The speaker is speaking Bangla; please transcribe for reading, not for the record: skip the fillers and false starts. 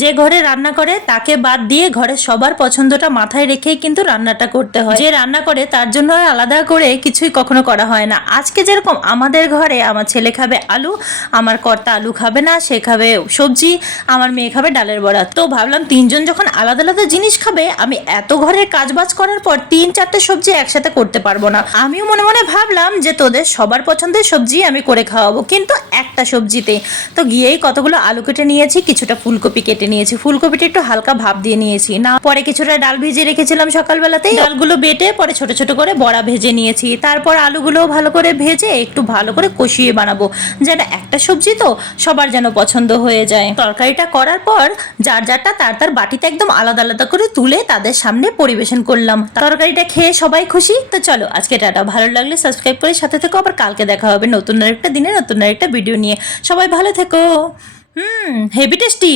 যে ঘরে রান্না করে তাকে বাদ দিয়ে ঘরের সবার পছন্দটা মাথায় রেখেই কিন্তু রান্নাটা করতে হয়। যে রান্না করে তার জন্য আর আলাদা করে কিছুই কখনো করা হয় না। আজকে যেরকম আমাদের ঘরে আমার ছেলে খাবে আলু, আমার কর্তা আলু খাবে না, সে খাবে সবজি, আমার মেয়ে খাবে ডালের বড়া। তো ভাবলাম তিনজন যখন আলাদা আলাদা জিনিস খাবে, আমি এত ঘরের কাজবাজ করার পর 3-4টে সবজি একসাথে করতে পারবো না। আমিও মনে মনে ভাবলাম যে তোদের সবার পছন্দের সবজি আমি করে খাওয়াবো, কিন্তু একটা সবজিতে। তো গিয়েই কতগুলো আলু কেটে নিয়েছি, কিছুটা ফুলকপি কেটে নিয়েছি, ফুলকপিটা একটু হালকা ভাপ দিয়ে নিয়েছি, না পরে কিছুটা ডাল ভিজিয়ে রেখেছিলাম সকালবেলাতেই, ডালগুলো বেটে পরে ছোট ছোট করে বড়া ভেজে নিয়েছি। তারপর আলুগুলো ভালো করে ভেজে একটু ভালো করে কষিয়ে বানাবো, যেন একটা সবজি তো সবার যেন পছন্দ হয়ে যায়। তরকারিটা করার পর যার যারটা তার তার বাটিতে একদম আলাদা আলাদা করে তুলে তাদের সামনে পরিবেশন করলাম। তরকারিটা খেয়ে সবাই খুশি। তো চলো আজকে টাটা, ভালো লাগলে সাবস্ক্রাইব করে সাথে থেকো, আবার কালকে দেখা হবে নতুন আরেকটা দিনে নতুন আরেকটা ভিডিও নিয়ে। সবাই ভালো থেকো। Heavy tasty.